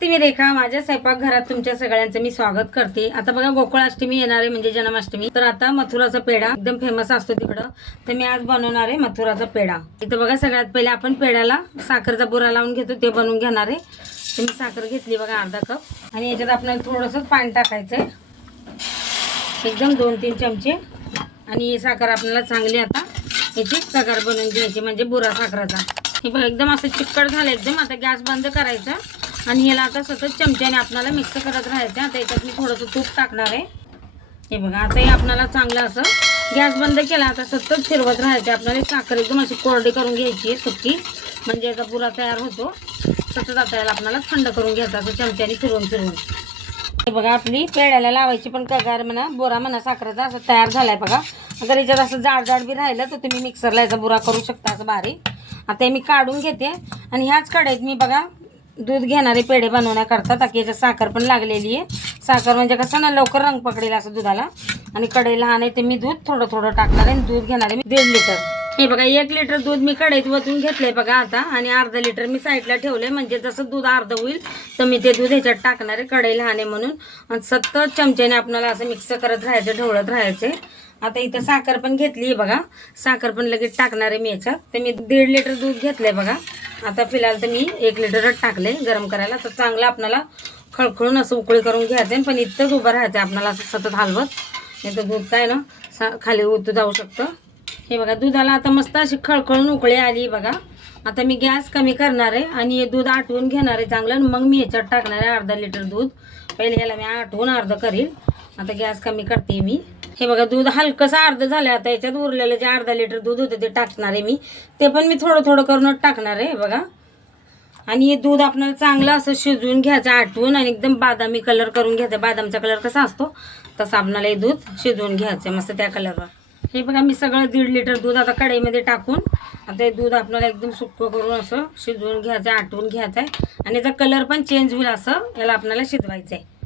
नमस्ते मी रेखा माझ्या स्वयंपाकघरात तुमच्या सगळ्यांचं मी स्वागत करते. आता बघा गोकुळाष्टमी येणार आहे म्हणजे जन्माष्टमी. तर आता मथुराचा पेढा एकदम फेमस असतो तिकडं. तर मी आज बनवणार आहे मथुराचा पेढा. इथं बघा सगळ्यात पहिले आपण पेढ्याला साखरचा बुरा लावून घेतो ते बनवून घेणार आहे. तर मी साखर घेतली बघा अर्धा कप. आणि याच्यात आपल्याला थोडंसं पाणी टाकायचं आहे एकदम दोन तीन चमचे. आणि ही साखर आपल्याला चांगली आता याची साखर बनवून घ्यायची म्हणजे बुरा साखराचा. हे बघा एकदम असं चिकट झालं एकदम आता गॅस बंद करायचा. आणि ह्याला आता सतत चमच्याने आपल्याला मिक्स करत राहायचं आता याच्यात मी थोडंसं तूप टाकणार आहे. हे बघा आता हे आपल्याला चांगलं असं गॅस बंद केला आता सतत फिरवत राहायचं आपल्याला साखर एकदम अशी कोरडी करून घ्यायची आहे सुकी. म्हणजे याचा पुरा तयार होतो. सतत आता याला आपल्याला थंड करून घ्यायचा असं चमच्याने फिरवून फिरवून. हे बघा आपली पेड्याला लावायची पण कगार म्हणा बोरा म्हणा साखरेचा असं तयार झालाय बघा. अगर याच्यात असं जाड जाड बी राहिलं तर तुम्ही मिक्सरला याचा बुरा करू शकता असं बारीक. आता हे मी काढून घेते. आणि ह्याच कढईत मी बघा दूध घेणारे पेढे बनवण्याकरता ताकी याच्यात साखर पण लागलेली आहे. साखर म्हणजे कसं ना लवकर रंग पकडेल असं दुधाला. आणि कढई लहान आहे ते मी दूध थोडं थोडं टाकणार आहे आणि दूध घेणारे मी दीड लिटर. हे बघा एक लिटर दूध मी कढईत वतून घेतलंय बघा आता. आणि अर्धा लिटर मी साईडला ठेवलंय. म्हणजे जसं दूध अर्ध होईल तर मी ते दूध ह्याच्यात टाकणार आहे कढई लहान आहे म्हणून. आणि सतत चमच्याने आपल्याला असं मिक्स करत राहायचं ढवळत राहायचं आता इथं साखर पण घेतली आहे बघा. साखर पण लगेच टाकणार आहे मी याच्यात. तर मी दीड लिटर दूध घेतलंय बघा. आता फिलहाल तर मी एक लिटरच टाकले गरम करायला. तर चांगलं आपल्याला खळखळून असं उकळी करून घ्यायचं आहे. पण इथंच उभं राहायचं आहे आपल्याला असं सतत हलवत. नाही तर दूध काय ना सा खाली उतू जाऊ शकतं. हे बघा दुधाला आता मस्त अशी खळखळून उकळी आली बघा. आता मी गॅस कमी करणार आहे आणि हे दूध आटवून घेणार आहे चांगलं. आणि मग मी याच्यात टाकणार आहे अर्धा लिटर दूध. पहिले ह्याला मी आटवून अर्ध करील. आता गॅस कमी करते मी. हे बघा दूध हलकंसं अर्ध झालं आता याच्यात उरलेलं जे अर्धा लिटर दूध होतं ते टाकणार आहे मी. ते पण मी थोडं थोडं करूनच टाकणार आहे बघा. आणि हे दूध आपल्याला चांगलं असं शिजवून घ्यायचं आटवून आणि एकदम बादामी कलर करून घ्यायचा. बादामचा कलर कसा असतो तसं आपल्याला हे दूध शिजवून घ्यायचं मस्त त्या कलरवर हे बघा मी सगळं दीड लिटर दूध आता कढईमध्ये टाकून आता हे दूध आपल्याला एकदम सुक्क करून असं शिजवून घ्यायचं आटवून घ्यायचं आहे. आणि याचा कलर पण चेंज होईल असं याला आपल्याला शिजवायचं आहे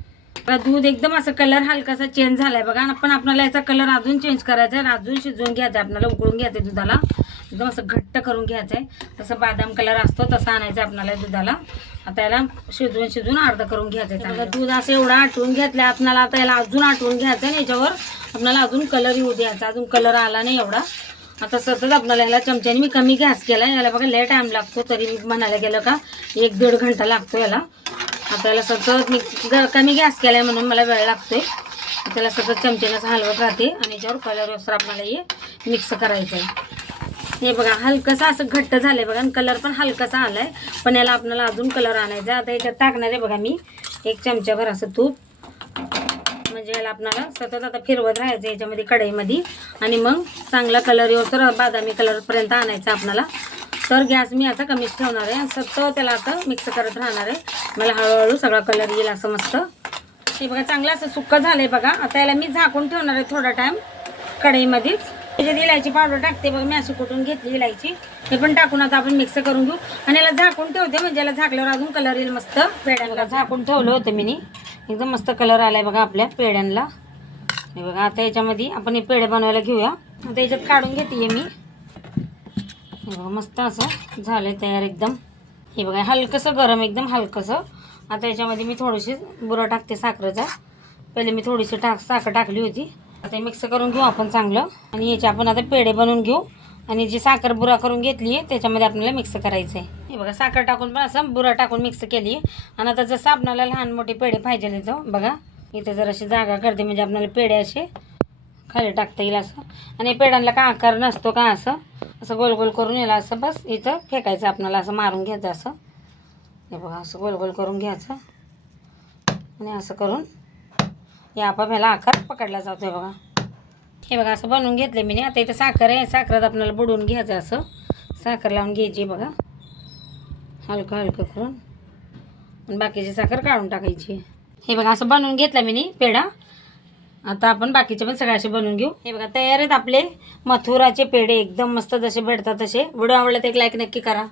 दूध एकदम असं कलर हलकासा चेंज झालाय बघा. पण आपल्याला याचा कलर अजून चेंज करायचा आहे अजून शिजवून घ्यायचा आहे. आपल्याला उकळून घ्यायचं आहे दुधाला. एकदम असं घट्ट करून घ्यायचं आहे. तसं बादाम कलर असतो तसा आणायचा आहे आपल्याला दुधाला. आता याला शिजवून शिजवून अर्ध करून घ्यायचं आहे दूध असं एवढं आटवून घेतलं आपल्याला आता याला अजून आटवून घ्यायचं आहे याच्यावर आपल्याला अजून कलर येऊ द्यायचा. अजून कलर आला नाही एवढा. आता सतत आपल्याला ह्याला चमच्याने मी कमी गॅस केला याला बघा लय टाईम लागतो तरी मी म्हणायला गेलं का? एक दीड घंटा लागतो याला. आता सतत मी ग- कमी गॅस केलाय म्हणून मला वेळ लागतोय. त्याला सतत चमच्यानंच हलवत राहते आणि याच्यावर कलर व्यवस्थित आपल्याला हे मिक्स करायचं आहे. हे बघा हलकसा असं घट्ट झालंय बघा आणि कलर पण हलकासा आलाय. पण याला आपल्याला अजून कलर आणायचा आहे. आता याच्यात टाकणार आहे बघा मी. एक चमच्याभर असं तूप. म्हणजे याला आपल्याला सतत आता फिरवत राहायचं याच्यामध्ये कढईमध्ये. आणि मग चांगला कलर येऊ तर बादामी कलरपर्यंत आणायचा आपल्याला तर गॅस मी आता कमीच ठेवणार आहे. सतत त्याला आता मिक्स करत राहणार आहे. मला हळूहळू सगळा कलर येईल असं मस्त. हे बघा चांगलं असं सुक्क झालंय बघा. आता याला मी झाकून ठेवणार आहे थोडा टाइम कढईमध्येच. त्याच्यात इलायची पावडर टाकते बघा मी अशी कुठून घेतली इलायची. हे पण टाकून आता आपण मिक्स करून घेऊ. आणि याला झाकून ठेवते म्हणजे याला झाकल्यावर अजून कलर येईल मस्त. पेड्यांना झाकून ठेवलं होतं मी एकदम मस्त कलर आलाय बघा आपल्या पेड्यांना हे बघा आता याच्यामध्ये आपण हे पेढे बनवायला घेऊया. आता याच्यात काढून घेते मी. मस्त असं झालंय तयार एकदम. हे बघा हलकंसं गरम एकदम हलकंसं. आता याच्यामध्ये मी थोडीशी बुरा टाकते साखरेचा. पहिले मी थोडीशी टाक साखर टाकली होती. आता हे मिक्स करून घेऊ आपण चांगलं. आणि याचे आपण आता पेढे बनवून घेऊ. आणि जी साखर बुरा करून घेतली आहे त्याच्यामध्ये आपल्याला मिक्स करायचं आहे. हे बघा साखर टाकून पण असं बुरा टाकून मिक्स केली. आहे आणि आता जसं आपणाला लहान मोठे पेढे पाहिजे तो हो, बघा. इथं जर अशी जागा करते म्हणजे आपल्याला पेढे असे खाली टाकता येईल असं. आणि पेढ्यांना का आकार नसतो का असं? असं गोल गोल करून याला असं बस इथं फेकायचं आपणाला असं मारून घ्यायचं असं. हे बघा असं गोल गोल करून घ्यायचं. आणि असं करून या आपण ह्याला आकार पकडला जातो बघा. हे बघा असं बनवून घेतलं मी आता इथं साखर आहे साखरात आपल्याला बुडवून घ्यायचं असं. साखर लावून घ्यायची बघा. हलकं हलकं करून. आणि बाकीची साखर काढून टाकायची. हे बघा असं बनवून घेतलं मी पेढा. आता आपण बाकीचे पण सगळे असे बनवून घेऊ. हे बघा तयार आहेत आपले. मथुराचे पेढे एकदम मस्त जसे भेटतात तसे. व्हिडिओ आवडला तर एक लाईक नक्की करा.